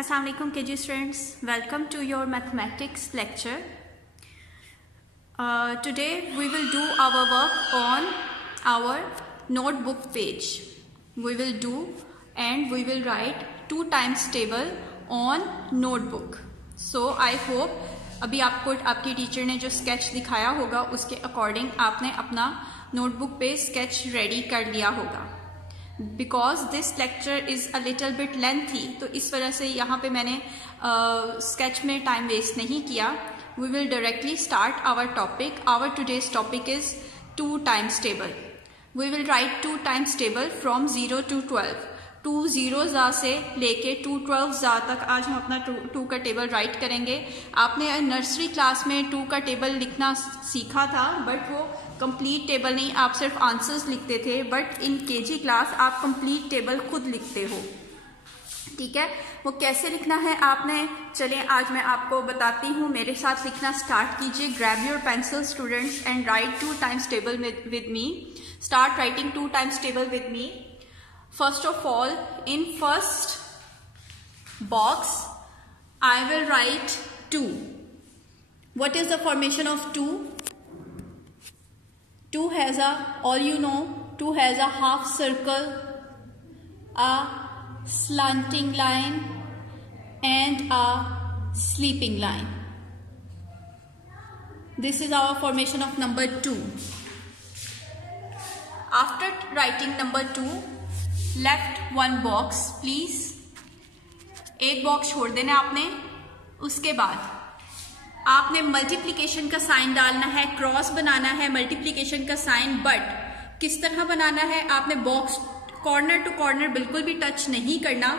Assalamu alaikum KG students, welcome to your mathematics lecture. Today we will do our work on our notebook page. We will do and we will write 2 times table on notebook. So I hope अभी आपको आपकी teacher ने जो sketch दिखाया होगा उसके according आपने अपना नोटबुक पे स्केच रेडी कर लिया होगा. Because this lecture is a little bit lengthy, तो इस वजह से यहाँ पे मैंने स्केच में टाइम वेस्ट नहीं किया. We will directly start our topic. Our today's topic is 2 times table. We will write 2 times table from 0 to 12. 2 0 से लेके 2 12 तक आज हम अपना 2 का टेबल राइट करेंगे. आपने नर्सरी क्लास में 2 का टेबल लिखना सीखा था, बट वो कंप्लीट टेबल नहीं, आप सिर्फ आंसर्स लिखते थे. बट इन केजी क्लास आप कंप्लीट टेबल खुद लिखते हो. ठीक है, वो कैसे लिखना है आपने, चलिए आज मैं आपको बताती हूँ. मेरे साथ लिखना स्टार्ट कीजिए. Grab your pencil students and right 2 times table with me. Start writing 2 times table with me. First of all, in first box, I will write 2. What is the formation of 2? 2 has all you know, 2 has a half circle, a slanting line, and a sleeping line. This is our formation of number 2. After writing number 2, left 1 box please. एक box छोड़ देना आपने. उसके बाद आपने multiplication का sign डालना है, क्रॉस बनाना है मल्टीप्लिकेशन का साइन. बट किस तरह बनाना है, आपने बॉक्स कॉर्नर टू कॉर्नर बिल्कुल भी टच नहीं करना.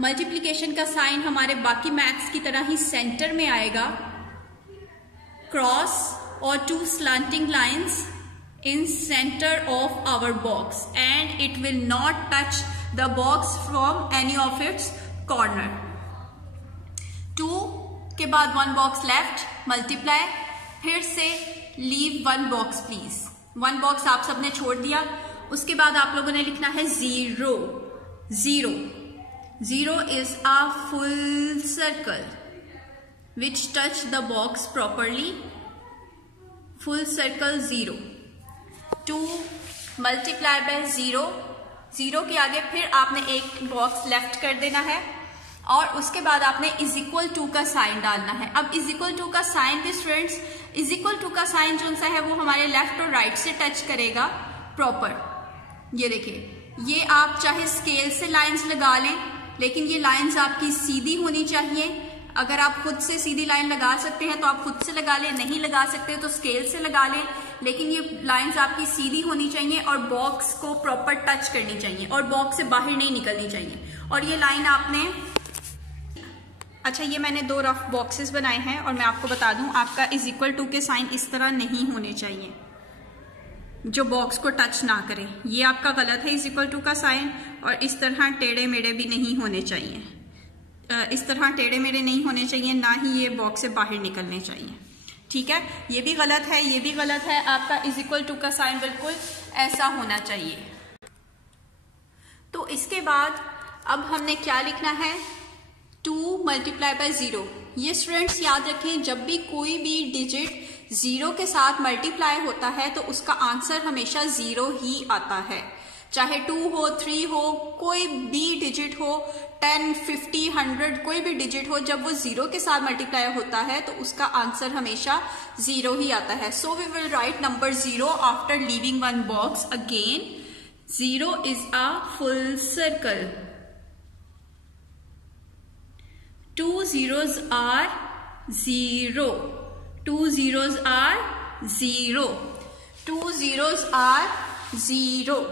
मल्टीप्लिकेशन का साइन हमारे बाकी मैथ्स की तरह ही सेंटर में आएगा. क्रॉस और 2 slanting lines in center of our box, and it will not touch the box from any of its corner. 2 के बाद 1 box left, multiply, फिर से leave 1 box please. 1 box आप सबने छोड़ दिया. उसके बाद आप लोगों ने लिखना है 0. 0 is a full circle which touch the box properly. Full circle 0. 2 multiply by 0. 0 के आगे फिर आपने एक बॉक्स लेफ्ट कर देना है और उसके बाद आपने इज इक्वल टू का साइन डालना है. अब इज इक्वल टू का साइन भी स्टूडेंट्स, इज इक्वल टू का साइन जो सा है वो हमारे लेफ्ट और राइट से टच करेगा प्रॉपर. ये देखिए, ये आप चाहे स्केल से लाइंस लगा लें, लेकिन ये लाइंस आपकी सीधी होनी चाहिए. अगर आप खुद से सीधी लाइन लगा सकते हैं तो आप खुद से लगा लें, नहीं लगा सकते तो स्केल से लगा लें, लेकिन ये लाइंस आपकी सीधी होनी चाहिए और बॉक्स को प्रॉपर टच करनी चाहिए और बॉक्स से बाहर नहीं निकलनी चाहिए. और ये लाइन आपने, अच्छा ये मैंने 2 रफ बॉक्सेस बनाए हैं और मैं आपको बता दूं, आपका इज इक्वल टू के साइन इस तरह नहीं होने चाहिए जो बॉक्स को टच ना करे. ये आपका गलत है इज इक्वल टू का साइन. और इस तरह टेढ़े मेढ़े भी नहीं होने चाहिए. इस तरह टेढ़े मेढ़े नहीं होने चाहिए, ना ही ये बॉक्स से बाहर निकलने चाहिए. ठीक है, ये भी गलत है, ये भी गलत है. आपका इज इक्वल टू का साइन बिल्कुल ऐसा होना चाहिए. तो इसके बाद अब हमने क्या लिखना है, 2 मल्टीप्लाई बाय 0. ये स्टूडेंट्स याद रखें, जब भी कोई भी डिजिट 0 के साथ मल्टीप्लाई होता है तो उसका आंसर हमेशा 0 ही आता है. चाहे 2 हो, 3 हो, कोई भी डिजिट हो, 10 50 100 कोई भी डिजिट हो, जब वो 0 के साथ मल्टीप्लाई होता है तो उसका आंसर हमेशा 0 ही आता है. So we will write number 0 after leaving 1 box. Again 0 is a full circle. 2 zeros are 0. 2 zeros are 0. 2 zeros are 0.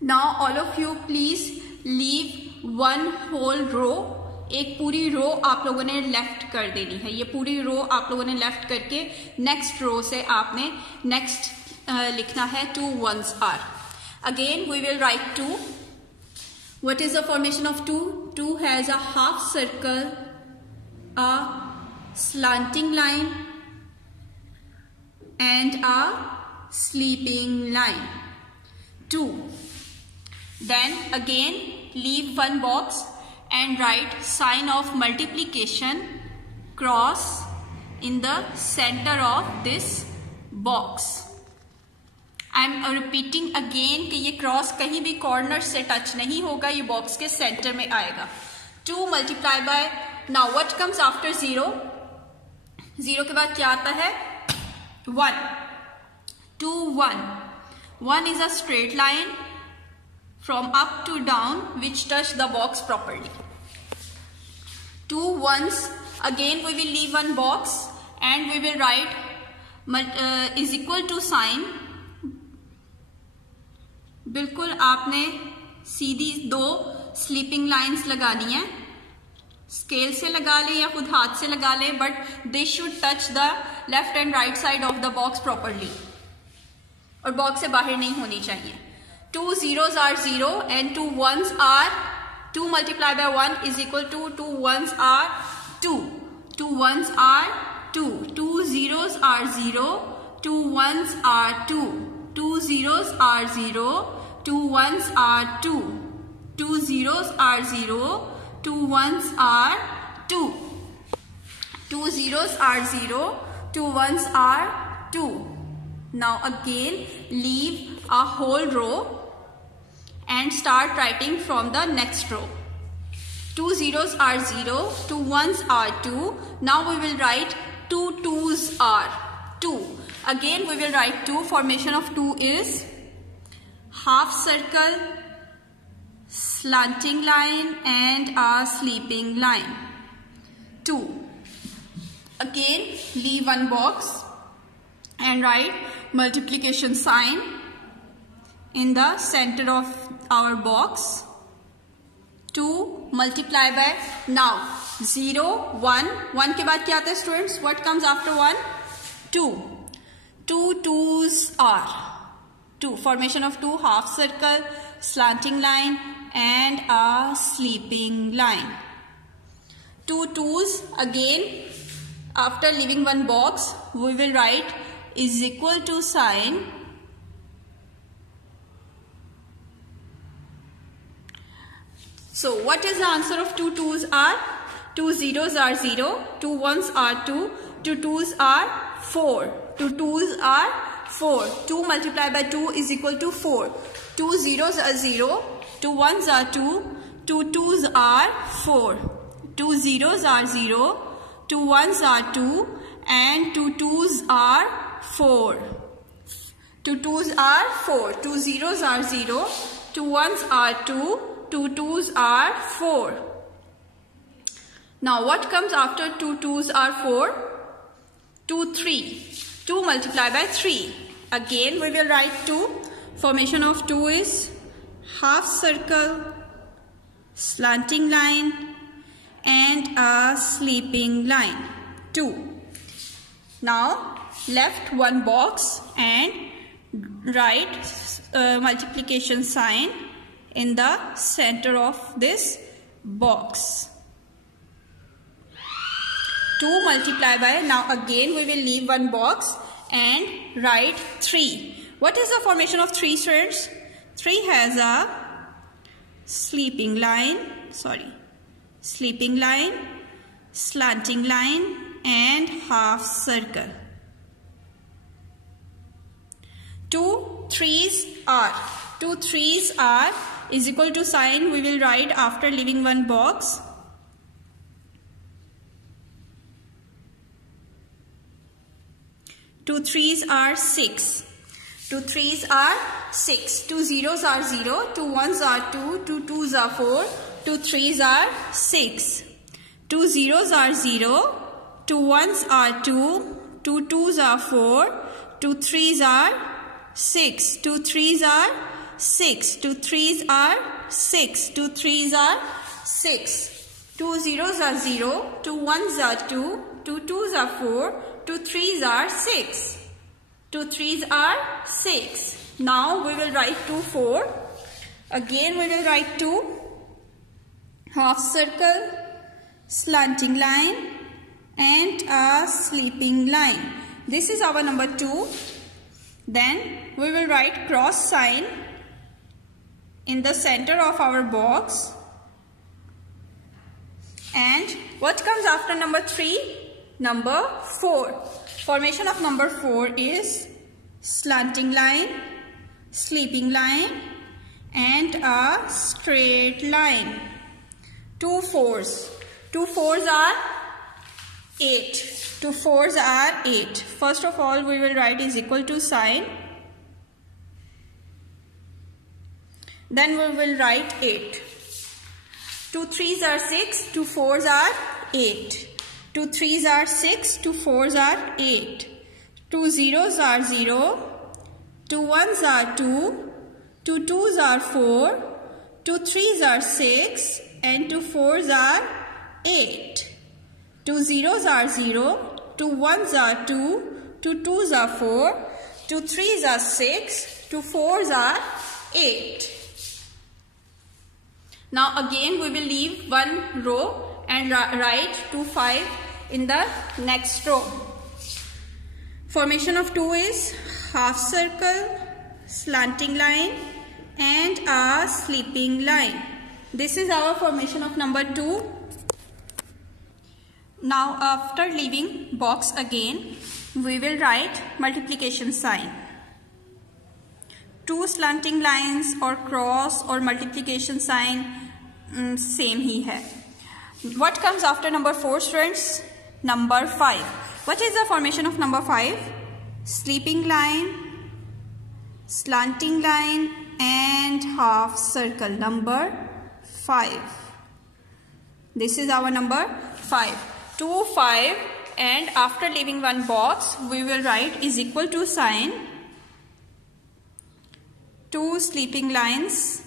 Now all of you please leave 1 whole row. एक पूरी रो आप लोगों ने लेफ्ट कर देनी है. ये पूरी रो आप लोगों ने लेफ्ट करके नेक्स्ट रो से आपने नेक्स्ट लिखना है. 2 ones are. Again we will write 2. What is the formation of 2? 2 has a half circle, a slanting line, and a sleeping line. 2. Then again leave 1 box and write sign of multiplication cross in the center of this box. I am repeating again कि ये cross कहीं भी corner से touch नहीं होगा, ये box के centre में आएगा. 2 multiply by, now what comes after 0? 0 के बाद क्या आता है? 1. 2 1. 1 is a straight line from up to down which touch the box properly. 2 ones, again we will leave one box and we will write is equal to sign. बिल्कुल आपने सीधी 2 sleeping lines लगानी है. Scale से लगा ले या खुद हाथ से लगा ले, but they should touch the left and right side of the box properly, और बॉक्स से बाहर नहीं होनी चाहिए. 2 zeros are 0 and 2 ones are 2 multiplied by 1 is equal to 2 ones are 2. 2 ones are 2. 2 zeros are 0. 2 ones are 2. 2 zeros are 0. 2 ones are 2. 2 zeros are 0. 2 ones are 2. 2 zeros are 0. 2 ones are 2. Now again leave a whole row and start writing from the next row. 2 zeros are 0. 2 ones are 2. Now we will write 2 twos are 2. Again we will write 2. Formation of 2 is half circle, slanting line and a sleeping line. 2. Again leave one box and write multiplication sign in the center of our box. 2 multiply by, now 0 1. 1 के बाद क्या आता है students? What comes after 1? 2. 2 twos are 2. Formation of 2, half circle, slanting line and a sleeping line. 2 twos, again after leaving one box we will write is equal to sign So what is the answer of 2 twos are? 2 zeros are 0, 2 ones are 2, 2 twos are 4. 2 twos are 4. 2 multiplied by 2 is equal to 4. 2 zeros are 0, 2 ones are 2, 2 twos are 4. 2 zeros are 0, 2 ones are 2 and 2 twos are 4. 2 twos are 4. 2 zeros are 0, 2 ones are 2, 2 twos are 4. Now what comes after 2 twos are 4? 2 3. 2 multiplied by 3. Again we will write 2. Formation of 2 is half circle, slanting line and a sleeping line. 2. Now left one box and write multiplication sign in the center of this box. 2 multiply by, now again we will leave one box and write 3. What is the formation of 3 students? 3 has a sleeping line, slanting line and half circle. 2 threes are is equal to sign we will write after leaving one box. 2 threes are 6. 2 threes are 6. 2 zeros are 0. 2 ones are 2. 2 twos are 4. 2 threes are 6. 2 zeros are 0. 2 ones are 2. 2 twos are 4. 2 threes are 6. 2 threes are 6. 2 threes are 6. 2 threes are 6. 2 zeros are 0. 2 ones are 2. 2 twos are 4. 2 threes are 6. 2 threes are 6. Now we will write 2 4. Again we will write 2. Half circle, slanting line and a sleeping line. This is our number 2. Then we will write cross sign in the center of our box. what comes after number 3? Number 4. Formation of number 4 is slanting line, sleeping line, and a straight line. 2 4s. 2 4s are 8. 2 4s are 8. First of all, we will write is equal to sign. Then we will write 8. 2 3s are 6. 2 4s are 8. 2 3s are 6. 2 4s are 8. 2 0s are 0. 2 1s are 2. 2 2s are 4. 2 3s are 6. And 2 4s are 8. 2 zeros are 0. 2 1s are 2. 2 2s are 4. 2 3s are 6. 2 4s are 8. Now again we will leave one row and write 2 5 in the next row. Formation of 2 is half circle, slanting line, and a sleeping line. This is our formation of number 2. Now after leaving box again, we will write multiplication sign. 2 slanting lines or cross or multiplication sign same ही है. What comes after number 4, students? Number 5. What is the formation of number 5? Sleeping line, slanting line, and half circle. Number 5. This is our number 5. 2 5, and after leaving one box, we will write is equal to sign. 2 sleeping lines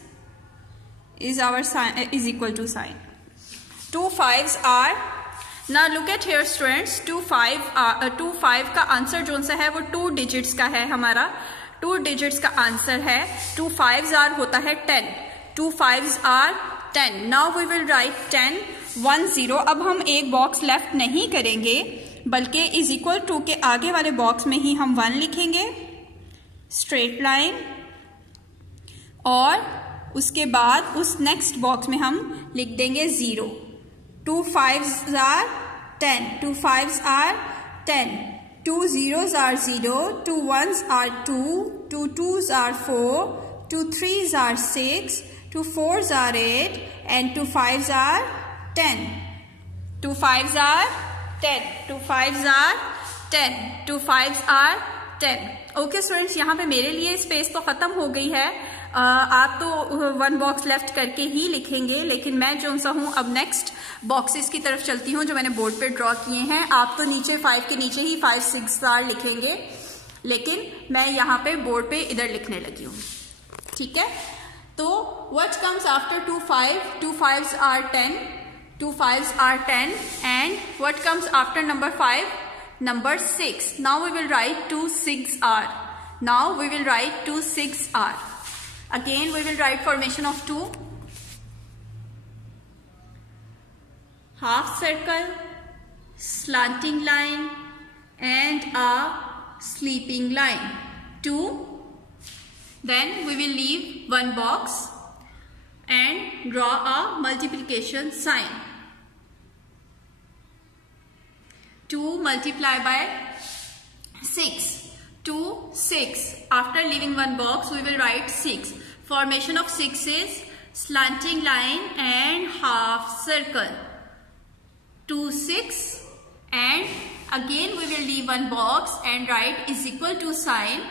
is our sign is equal to sign. 2 5s are, now look at here students, 2 5 का answer zone सा है वो 2 digits का है हमारा. 2 digits का answer है. 2 5s are होता है 10. 2 5s are 10. Now we will write 10 1 0. अब हम एक बॉक्स लेफ्ट नहीं करेंगे बल्कि इज इक्वल टू के आगे वाले बॉक्स में ही हम 1 लिखेंगे, स्ट्रेट लाइन, और उसके बाद उस नेक्स्ट बॉक्स में हम लिख देंगे 0. 2 5s are 10. 2 5s are 10. 2 zeros are 0. 2 1s are 2. 2 2s are 4. 2 3s are 6. 2 4s are 8. And 2 5s are 10. 2 5s are 10. 2 5s are 10. 2 5s are 10. Okay students, यहाँ पे मेरे लिए स्पेस तो खत्म हो गई है. आप तो 1 बॉक्स लेफ्ट करके ही लिखेंगे, लेकिन मैं जो सा हूँ अब नेक्स्ट बॉक्सेस की तरफ चलती हूँ जो मैंने बोर्ड पे ड्रॉ किए हैं. आप तो नीचे 5 के नीचे ही 5 6 स्टार लिखेंगे, लेकिन मैं यहाँ पे बोर्ड पे इधर लिखने लगी हूँ. ठीक है, तो what comes after 2 5? 2 5s are 10. 2 5s are 10. And what comes after number 5? Number 6. Now we will write 2 6 are. Now we will write 2 6 are. Again we will write formation of 2. Half circle, slanting line, and a sleeping line. 2. Then we will leave one box and draw a multiplication sign. 2 multiplied by 6. 2 6. After leaving one box, we will write 6. Formation of 6 is slanting line and half circle. 2 6, and again we will leave one box and write is equal to sign.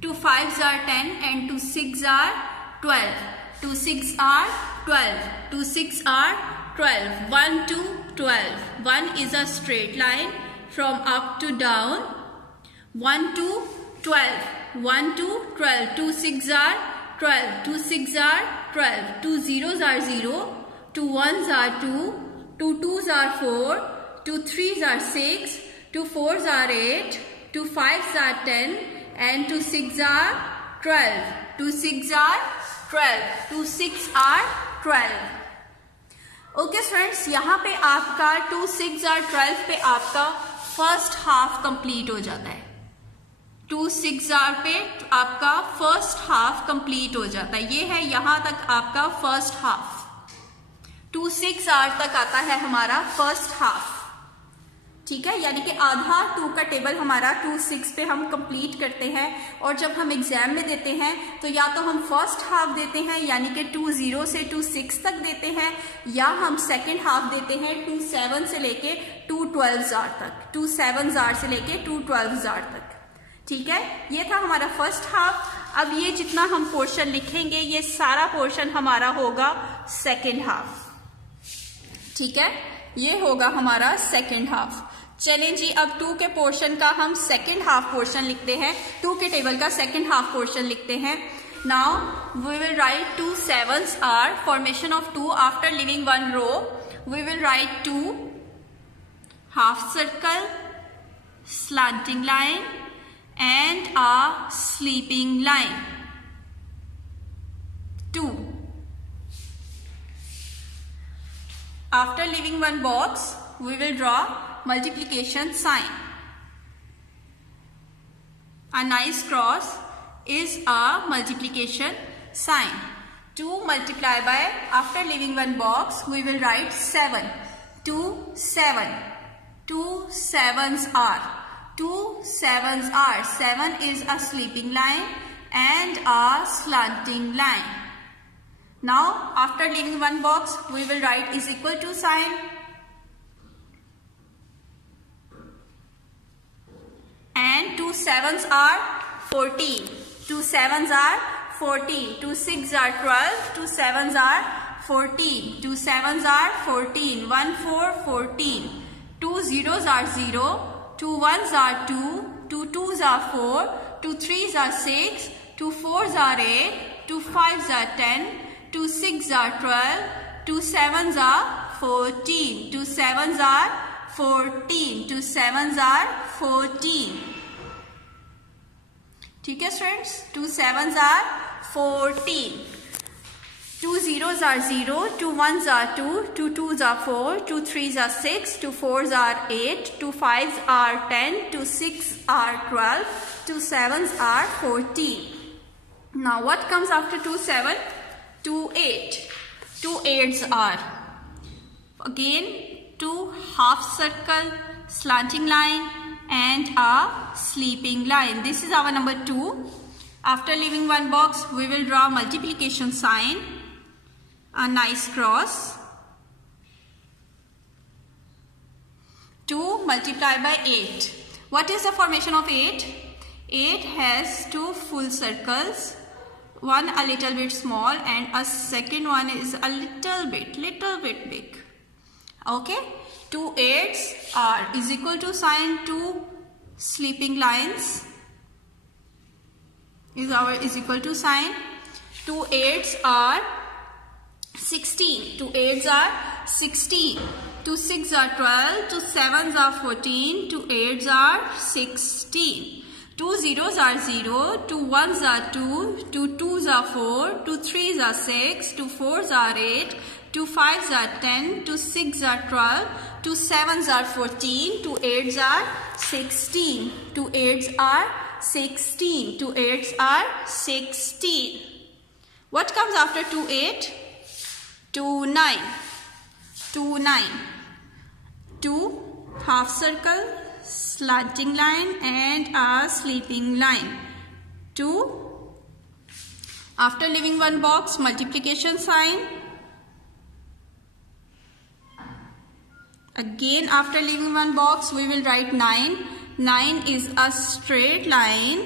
2 5s are 10 and 2 6 are 12. 2 6 are 12. 2 6 are 12. 1 to 12. 1 is a straight line from up to down. 1 to 12. 1 to 12. 2 6 are 12. 2 6 are 12. 2 zeros are 0. 2 1s are 2. 2 2s are 4. 2 3s are 6. 2 4s are 8. 2 5s are 10. And 2 6 are 12. 2 6 are 12. 2 6 are 12. Okay students, यहाँ पे आपका 2 6 और 12 पे आपका first half complete हो जाता है. 2 6 are पे आपका फर्स्ट हाफ कंप्लीट हो जाता है. ये है यहाँ तक आपका फर्स्ट हाफ. 2 6 आवर तक आता है हमारा फर्स्ट हाफ। ठीक है, यानी कि आधा 2 का टेबल हमारा 2 6 पे हम कंप्लीट करते हैं। और जब हम एग्जाम में देते हैं तो या तो हम फर्स्ट हाफ देते हैं यानी कि 2 0 से 2 6 तक देते हैं, या हम सेकेंड हाफ देते हैं 2 7 से लेके 2 12 आवर तक, 2 7 आवर से लेके 2 12 आवर तक। ठीक है, ये था हमारा फर्स्ट हाफ। अब ये जितना हम पोर्शन लिखेंगे ये सारा पोर्शन हमारा होगा सेकेंड हाफ। ठीक है, ये होगा हमारा सेकेंड हाफ। चलें जी, अब 2 के पोर्शन का हम सेकेंड हाफ पोर्शन लिखते हैं, 2 के टेबल का सेकेंड हाफ पोर्शन लिखते हैं। Now we will write 2 7s are formation of 2 after leaving 1 row. We will write 2 half circle, slanting line and a sleeping line. 2. After leaving one box, we will draw multiplication sign. A nice cross is a multiplication sign. 2 multiply by, after leaving one box, we will write 7. 2 7. 2 7s are. 2 7s are. 7 is a sleeping line and a slanting line. Now, after leaving one box, we will write is equal to sign. And 2 7s are 14. 2 7s are 14. 2 6 are 12. 2 7s are 14. 2 7s are 14. 1 4 14. 2 zeros are 0. 2 1s are 2. 2 2s are 4. 2 3s are 6. 2 4s are 8. 2 5s are 10. 2 6s are 12. 2 7s are 14. 2 7s are 14. 2 7s are 14. ठीक है students, 2 7s are 14. 2 zeros are 0. 2 1s are 2. 2 2s are 4. 2 3s are 6. 2 4s are 8. 2 5s are 10. 2 6 are 12. 2 7s are 14. Now what comes after 2 7? 2 8. 2 8s are again 2 half circle, slanting line and a sleeping line. This is our number 2. After leaving one box, we will draw multiplication sign, a nice cross. 2 multiplied by 8. What is the formation of 8? 8 has 2 full circles, one a little bit small and a second one is a little bit big. Okay, 2 8s are is equal to sign 2 sleeping lines is equal to sign 2 8s are 16. 2 8s are 16. 2 6s are 12. 2 7s are 14. 2 8s are 16. 2 zeros are 0. 2 1s are 2. 2 2s are 4. 2 3s are 6. 2 4s are 8. 2 5s are 10. 2 6s are 12. 2 7s are 14. 2 8s are 16. 2 8s are 16. 2 8s are 16. What comes after 2 8? 2 9. 2 9. 2 half circle, slanting line and a sleeping line. 2. After leaving one box, multiplication sign. Again after leaving one box, we will write 9. 9 is a straight line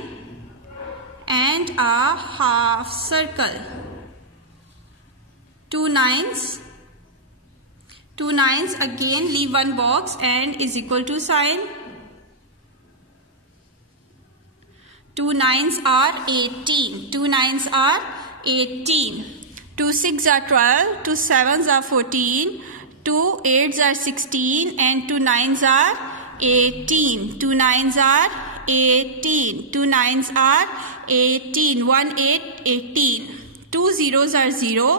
and a half circle. 2 9s. 2 9s again leave one box and is equal to sign. 2 9s are 18. 2 9s are 18. 2 6s are 12. 2 7s are 14. 2 8s are 16 and 2 9s are 18. 2 9s are 18. 2 9s are 18. 1 8 18. 2 zeros are 0.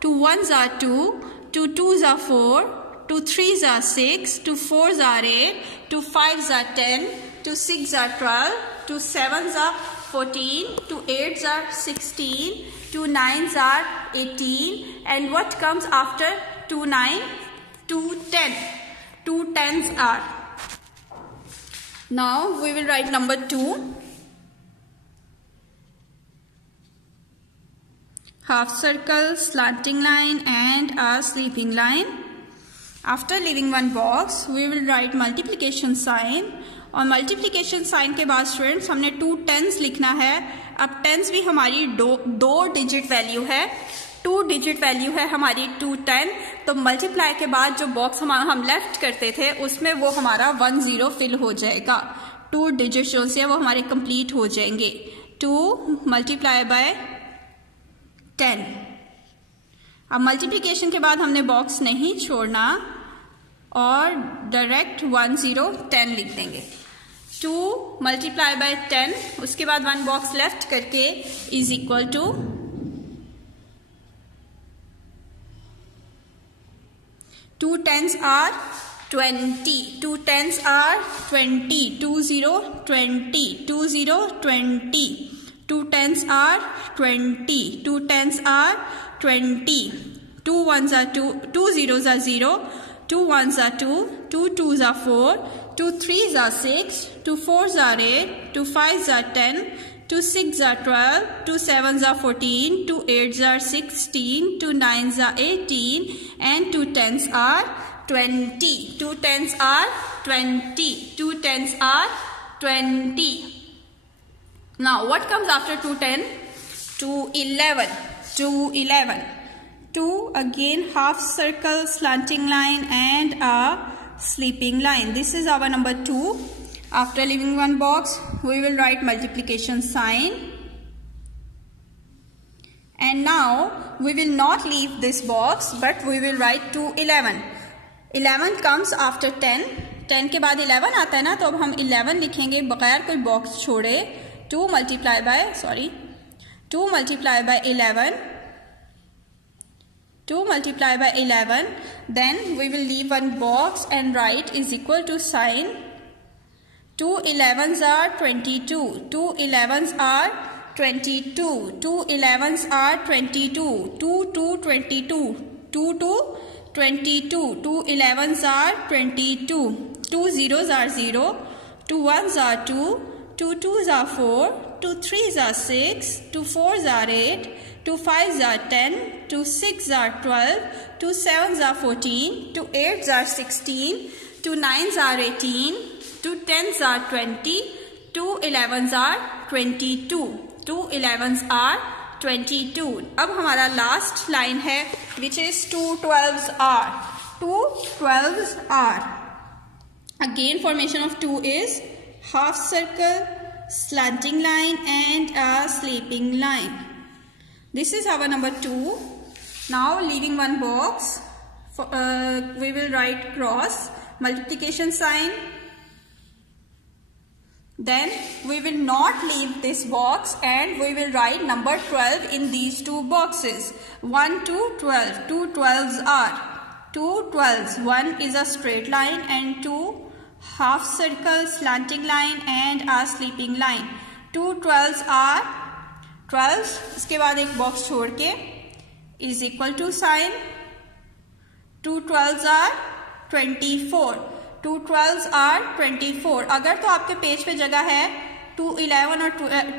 2 1s are 2. 2 2s are 4. 2 3s are 6. 2 4s are 8. 2 5s are 10. 2 6s are 12. 2 7s are 14. 2 8s are 16. 2 9s are 18. And what comes after 2 9, 2 10. 2 10s are. Now we will write number 2. Half circle, slanting line and a sleeping line. After leaving one box, we will write multiplication sign. और multiplication sign के बाद students हमने 2 10s लिखना है. अब 10s भी हमारी दो डिजिट वैल्यू है, 2 डिजिट वैल्यू है हमारी 2 10. तो मल्टीप्लाई के बाद जो बॉक्स हम लेफ्ट करते थे उसमें वो हमारा 1 0 फिल हो जाएगा. 2 डिजिट जो से वो हमारे कंप्लीट हो जाएंगे. 2 मल्टीप्लाई बाय 10. अब मल्टीप्लिकेशन के बाद हमने बॉक्स नहीं छोड़ना और डायरेक्ट 1 0 10 लिख देंगे. 2 मल्टीप्लाई बाय 10, उसके बाद 1 बॉक्स लेफ्ट करके is equal to 2 10s are 20. 2 10s are 20. 2 0 20. 2 0 20. 2 10s are 20. 2 10s are 20. 2 1s are 2. 2 0s are 0. 2 1s are 2. 2 2s are 4. 2 3s are 6. 2 4s are 8. 2 5s are 10. 2 6s are 12. 2 7s are 14. 2 8s are 16. 2 9s are 18. And 2 10s are 20. 2 10s are 20. 2 10s are 20. Now what comes after 2 10? 2 11. 2 11. 2 again half circle, slanting line and a sleeping line. This is our number 2. After leaving one box, we will write multiplication sign. And now we will not leave this box, but we will write 2 11. 11 comes after 10. 10 के बाद 11 आता है ना, तो अब हम 11 लिखेंगे बगैर कोई बॉक्स छोड़े. 2 multiply by 11. 2 multiply by 11. Then we will leave one box and write is equal to sign. 2 11s are 22. 2 11s are 22. 2 11s are 22. 2 2 22. 2 2 22. 2 11s are 22. 2 zeros are 0. 2 1s are 2. 2 2s are 4. 2 3s are 6. 2 4s are 8. 2 5s are 10. 2 6s are 12. 2 7s are 14. 2 8s are 16. 2 9s are 18. 2 10s are 20. 2 11s are 22. 2 11s are 22. अब हमारा last line है which is 2 12s are. 2 12s are. Again formation of 2 is half circle, slanting line and a sleeping line. This is our number 2. Now leaving one box, we will write cross, multiplication sign. Then we will not leave this box and we will write number 12 in these 2 boxes. 1 2 12. 2 12s are. 2 12s. 1 is a straight line and 2 half circle, slanting line and a sleeping line. 2 12s are 12. इसके बाद एक box छोड़ के is equal to sign. 2 12s are 24. 2 12s are 24. अगर तो आपके page पे जगह है 2 11 और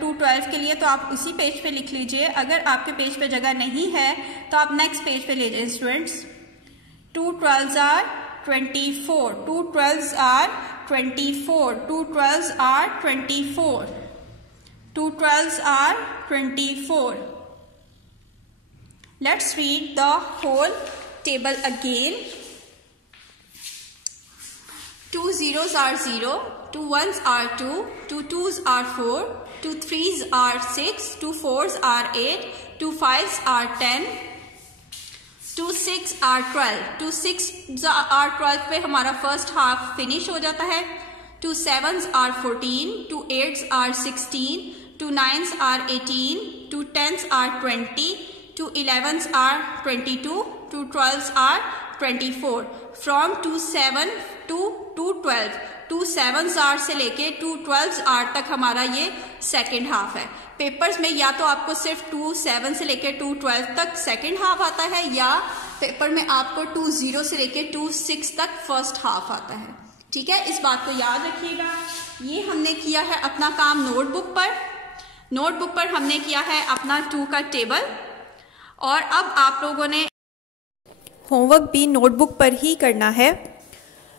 2 12 के लिए तो आप उसी पेज पे लिख लीजिए. अगर आपके पेज पे जगह नहीं है तो आप नेक्स्ट पेज पे ले जाइए students. 2 12s are 24. 2 12s are 24. 2 12s are 24. 2 12s are 24. Let's read the whole table again. 2 zeros are 0. 2 1s are 2. 2 2s are 4. 2 3s are 6. 2 4s are 8. 2 5s are 10. 2 6 are 12. 2 6 are 12 पे हमारा first half finish हो जाता है. 2 7s are 14. 2 8s are 16. 2 9s are 18. 2 10s are 20. 2 11s are 22. 2 12s are 24. From 2 7 to 2 12. 2 7s are से लेके 2 12s are तक हमारा ये सेकेंड हाफ है. पेपर्स में या तो आपको सिर्फ 2 7 से लेके 2 12 तक सेकेंड हाफ आता है या पेपर में आपको 2-0 से लेके 2-6 तक फर्स्ट हाफ आता है। ठीक है, इस बात को याद रखिएगा। ये हमने किया है अपना काम नोटबुक पर। नोटबुक पर हमने किया है अपना 2 का टेबल, और अब आप लोगों ने होमवर्क भी नोटबुक पर ही करना है।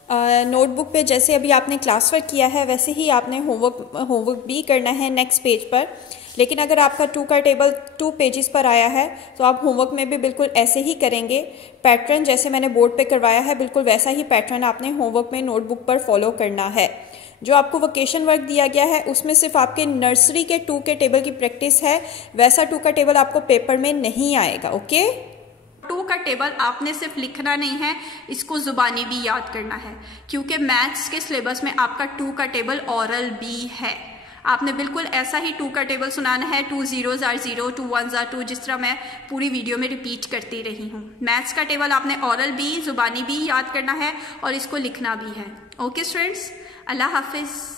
नोटबुक पे जैसे अभी आपने क्लास वर्क किया है वैसे ही आपने होमवर्क भी करना है नेक्स्ट पेज पर। लेकिन अगर आपका 2 का टेबल 2 पेजेस पर आया है तो आप होमवर्क में भी बिल्कुल ऐसे ही करेंगे। पैटर्न जैसे मैंने बोर्ड पे करवाया है बिल्कुल वैसा ही पैटर्न आपने होमवर्क में नोटबुक पर फॉलो करना है। जो आपको वोकेशन वर्क दिया गया है उसमें सिर्फ आपके नर्सरी के 2 के टेबल की प्रैक्टिस है, वैसा 2 का टेबल आपको पेपर में नहीं आएगा। ओके, 2 का टेबल आपने सिर्फ लिखना नहीं है, इसको जुबानी भी याद करना है, क्योंकि मैथ्स के सिलेबस में आपका 2 का टेबल ओरल भी है। आपने बिल्कुल ऐसा ही 2 का टेबल सुनाना है, 2 zeros are 0, 2 ones are 2, जिस तरह मैं पूरी वीडियो में रिपीट करती रही हूँ। मैथ्स का टेबल आपने ओरल भी जुबानी भी याद करना है और इसको लिखना भी है। ओके स्टूडेंट्स, अल्लाह हाफिज़।